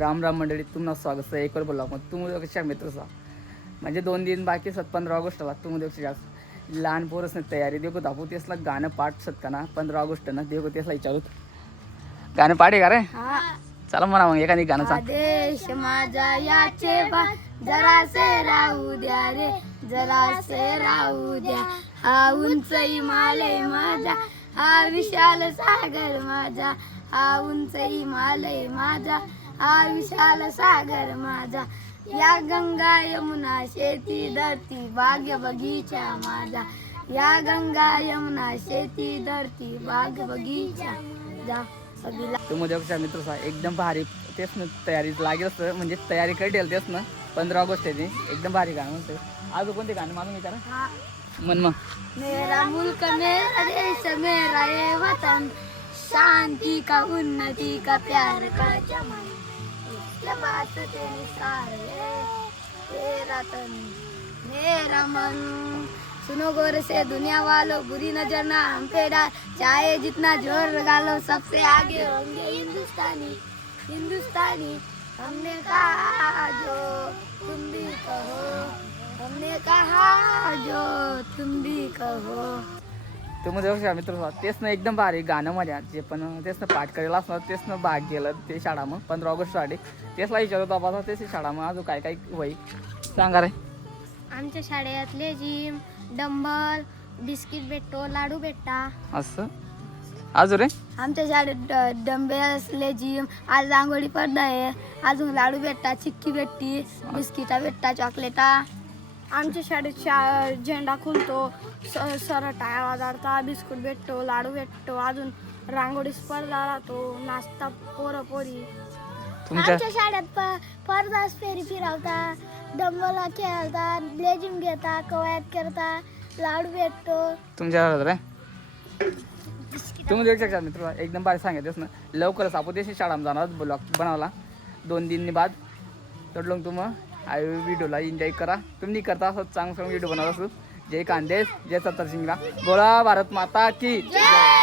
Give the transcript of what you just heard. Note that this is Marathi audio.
राम राम मंडळी, तुम्हाला स्वागत आहे एक और बोला मग तुम कशा मित्रसा म्हणजे 2 दिन बाकी 15 ऑगस्टला तुम देऊ लहान पोरसने तयारी देखो दाखवू तेसला गाणं पाठ सत्काना 15 ऑगस्ट ना देखो तेसला विचारू गाणं पाठ आहे का रे? चला म्हणा मग एखादी गाणं सांग. देश माझा याचे बा जरासे राहू द्या रे, जरासे राहू द्या. हा उंच हिमालय माझा, हा विशाल सागर माझा, हा उंच हिमालय माझा, हा विशाल सागर माझा. या गंगा यमुना शेती धरती बाग बगीचा माझा, या गंगा यमुना शेती धरती बाग बगीचा जा. तुम्ही कशा मित्र एकदम भारी तेच ना तयारी लागेल असतं म्हणजे तयारी करेल तेच ना 15 ऑगस्ट आहे एकदम भारी गाणं म्हणते. आज कोणते गाणं मालूम विचारा मन मग. मेरा मुल्क मेरा देश मेरा ये वतन, शांति का उन्नति का प्यार का चमन, ये बात तेरी सारे तेरा तन मेरा मन. सुनो गौर से दुनिया वालों, बुरी नजर ना हम पे डाल, चाहे जितना जोर लगा लो सबसे आगे होंगे हिंदुस्तानी. हिंदुस्तानी हमने कहा जो तुम भी कहो, हमने कहा जो तुम भी कहो. तुम्ही देऊ मित्र तेच ना एकदम भारी गाणं माझ्या जे पण तेच ना पाठ करायला असणार तेच ना भाग गेलं ते शाळा मग 15 ऑगस्टसाठी तेचला विचारतो बाबा तेच शाळा मग अजून काय काय होई सांगा रे. आमच्या शाळेतले जिम डंबल बिस्किट भेटतो, लाडू भेटता असं अजून रे. आमच्या शाळेत डंबेल्स लेजिम आज रांगोळी स्पर्धा आहे, अजून लाडू भेटता, चिक्की भेटती, बिस्किटा भेटता, चॉकलेटा. आमच्या शाळेत झेंडा खुलतो, सर टाळ्या वाजवता, बिस्कुट भेटतो, लाडू भेटतो, अजून रांगोळी स्पर्धा राहतो, नाश्ता पोरं पोरी. तुमच्या आमच्या शाळेत परदास फेरी फिरवता, डंबला खेळता, लेजिम घेता, कवायत करता, लाडू भेटतो. तुमच्या रे तुम्ही देऊ शकता मित्र एकदम भारी सांगायचंच ना लवकरच आपण देशी शाळामध्ये जाणार ब्लॉग बनवला 2 दिन बाद तर लोक तुम्ही व्हिडिओला एन्जॉय करा. तुम्ही करता असं चांगलं व्हिडिओ बनवत असू. जय कांदेश जय सत्तर सिंगला बोला भारत माता की जय.